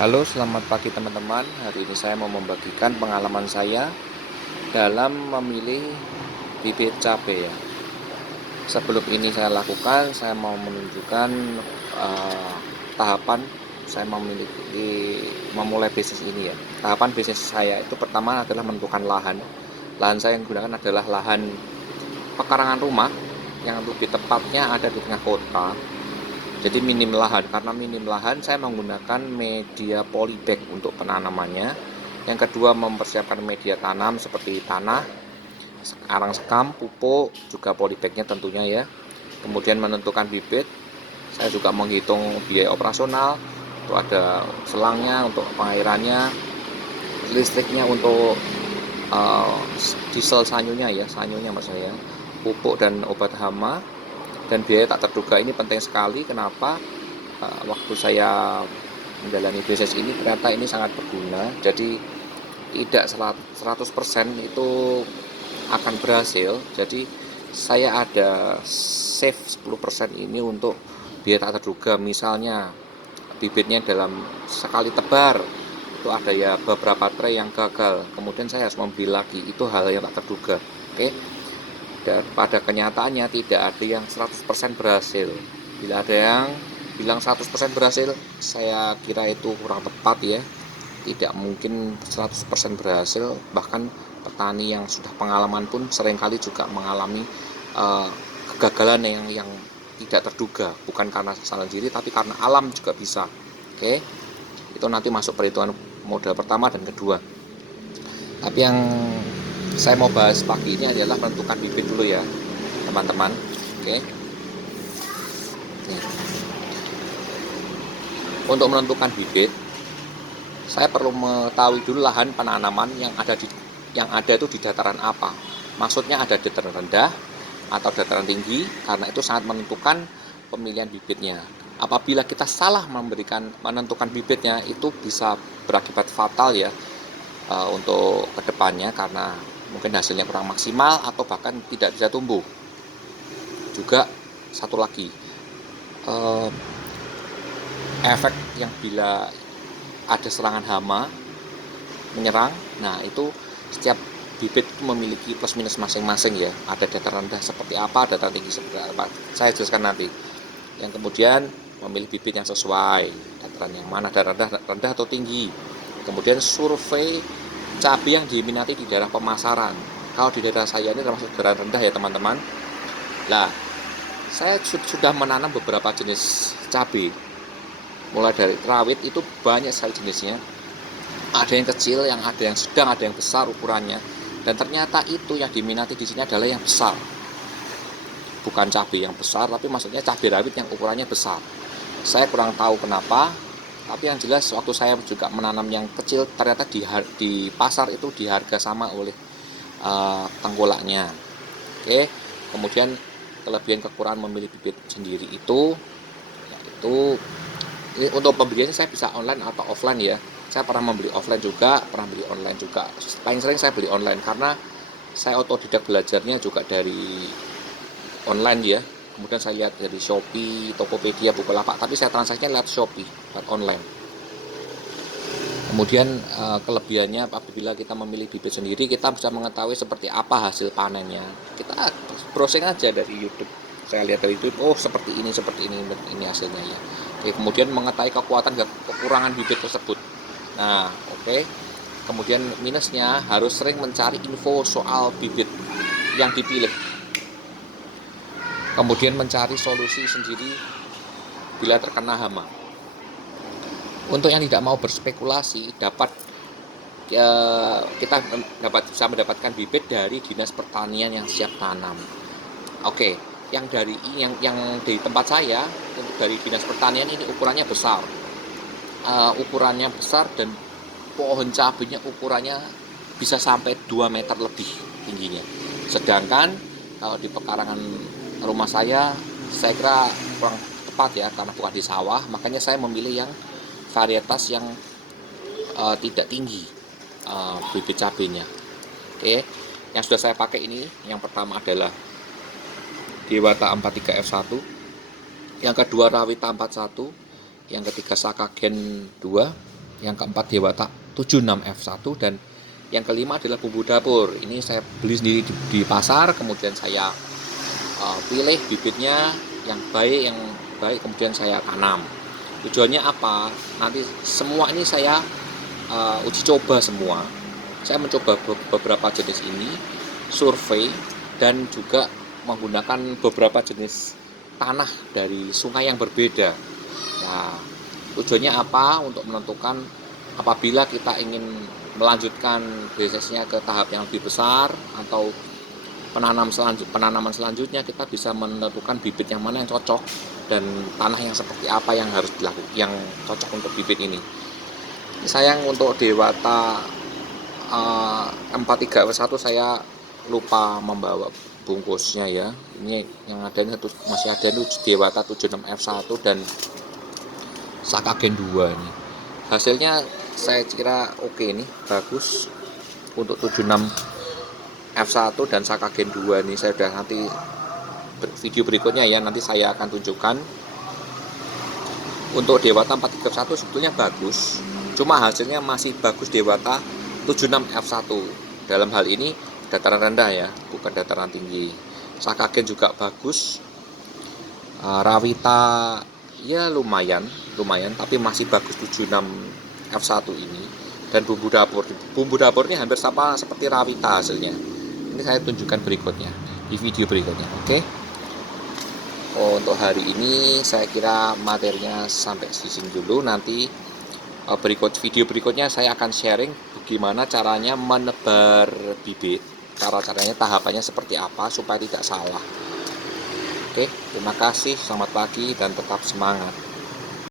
Halo, selamat pagi teman-teman. Hari ini saya mau membagikan pengalaman saya dalam memilih bibit cabai ya. Sebelum ini saya lakukan, saya mau menunjukkan eh, tahapan saya memulai bisnis ini ya. Tahapan bisnis saya itu pertama adalah menentukan lahan. Lahan saya yang digunakan adalah lahan pekarangan rumah yang lebih tepatnya ada di tengah kota. Jadi minim lahan, karena minim lahan saya menggunakan media polybag untuk penanamannya. Yang kedua, mempersiapkan media tanam seperti tanah, arang sekam, pupuk, juga polybagnya tentunya ya. Kemudian menentukan bibit, saya juga menghitung biaya operasional, untuk ada selangnya, untuk pengairannya, listriknya, untuk uh, diesel sanyonya ya, sanyonya mas saya, pupuk dan obat hama, dan biaya tak terduga ini penting sekali. Kenapa? Waktu saya menjalani bisnis ini ternyata ini sangat berguna. Jadi tidak 100% itu akan berhasil. Jadi saya ada save 10% ini untuk biaya tak terduga. Misalnya bibitnya dalam sekali tebar itu ada ya beberapa tray yang gagal, kemudian saya harus membeli lagi. Itu hal yang tak terduga. Oke. Dan pada kenyataannya tidak ada yang 100% berhasil. Bila ada yang bilang 100% berhasil, saya kira itu kurang tepat ya. Tidak mungkin 100% berhasil. Bahkan petani yang sudah pengalaman pun seringkali juga mengalami uh, kegagalan yang tidak terduga. Bukan karena kesalahan diri, tapi karena alam juga bisa. Oke, itu nanti masuk perhitungan modal pertama dan kedua. Tapi yang saya mau bahas pagi ini adalah menentukan bibit dulu ya teman-teman. Oke. Untuk menentukan bibit, saya perlu mengetahui dulu lahan penanaman yang ada itu di dataran apa. Maksudnya ada dataran rendah atau dataran tinggi, karena itu sangat menentukan pemilihan bibitnya. Apabila kita salah menentukan bibitnya, itu bisa berakibat fatal ya, untuk kedepannya, karena mungkin hasilnya kurang maksimal atau bahkan tidak bisa tumbuh. Juga satu lagi, efek yang bila ada serangan hama menyerang, nah itu setiap bibit itu memiliki plus minus masing-masing ya. Ada dataran rendah seperti apa, dataran tinggi seperti apa, saya jelaskan nanti. Yang kemudian memilih bibit yang sesuai, dataran yang mana, dataran rendah atau tinggi. Kemudian survei cabai yang diminati di daerah pemasaran. Kalau di daerah saya ini termasuk dataran rendah ya teman-teman. Lah, saya sudah menanam beberapa jenis cabai. Mulai dari rawit itu banyak sekali jenisnya. Ada yang kecil, ada yang sedang, ada yang besar ukurannya. Dan ternyata itu yang diminati di sini adalah yang besar. Bukan cabai yang besar, tapi maksudnya cabai rawit yang ukurannya besar. Saya kurang tahu kenapa, tapi yang jelas waktu saya juga menanam yang kecil, ternyata di pasar itu di harga sama oleh tengkolaknya. Oke. Kemudian kelebihan kekurangan memilih bibit sendiri itu, yaitu untuk pembeliannya saya bisa online atau offline ya. Saya pernah membeli offline juga, pernah beli online juga. Paling sering saya beli online karena saya otodidak belajarnya juga dari online ya. Kemudian saya lihat dari Shopee, Tokopedia, Bukalapak, tapi saya transaksinya lewat Shopee, lewat online. Kemudian kelebihannya apabila kita memilih bibit sendiri, kita bisa mengetahui seperti apa hasil panennya. Kita browsing aja dari YouTube. Saya lihat dari YouTube, oh seperti ini hasilnya ya. Oke, kemudian mengetahui kekuatan dan kekurangan bibit tersebut. Nah, oke. Kemudian minusnya harus sering mencari info soal bibit yang dipilih. Kemudian mencari solusi sendiri bila terkena hama. Untuk yang tidak mau berspekulasi, kita bisa mendapatkan bibit dari dinas pertanian yang siap tanam. Oke, yang di tempat saya untuk dari dinas pertanian ini ukurannya besar, dan pohon cabenya ukurannya bisa sampai 2 meter lebih tingginya. Sedangkan kalau di pekarangan rumah saya kira kurang tepat ya, karena bukan di sawah, makanya saya memilih yang varietas yang tidak tinggi bibit cabenya. Oke, yang sudah saya pakai ini, yang pertama adalah Dewata 43F1, yang kedua Rawita 41, yang ketiga Sakagen 2, yang keempat Dewata 76F1, dan yang kelima adalah bumbu dapur. Ini saya beli sendiri di pasar, kemudian saya pilih bibitnya yang baik kemudian saya tanam. Tujuannya apa? Nanti semua ini saya uji coba semua. Saya mencoba beberapa jenis ini, survei, dan juga menggunakan beberapa jenis tanah dari sungai yang berbeda. Nah, tujuannya apa? Untuk menentukan apabila kita ingin melanjutkan bisnisnya ke tahap yang lebih besar atau penanaman selanjutnya, kita bisa menentukan bibit yang mana yang cocok dan tanah yang seperti apa yang harus dilakukan, yang cocok untuk bibit ini. Sayang untuk Dewata 43W1 saya lupa membawa bungkusnya ya. Ini yang ada ini masih ada itu Dewata 76F1 dan Sakagen 2 nih. Hasilnya saya kira oke nih, bagus untuk 76F1 dan Sakagen 2 nih. Saya udah nanti video berikutnya ya, nanti saya akan tunjukkan. Untuk Dewata 43W1 sebetulnya bagus, cuma hasilnya masih bagus Dewata 76F1. Dalam hal ini dataran rendah ya, bukan dataran tinggi. Sakagen juga bagus. Rawita ya lumayan, tapi masih bagus 76F1 ini. Dan bumbu dapur ini hampir sama seperti Rawita hasilnya. Ini saya tunjukkan berikutnya di video berikutnya. Oke. Untuk hari ini saya kira materinya sampai di sini dulu. Nanti video berikutnya saya akan sharing bagaimana caranya menebar bibit, caranya tahapannya seperti apa supaya tidak salah. Oke, terima kasih, selamat pagi dan tetap semangat.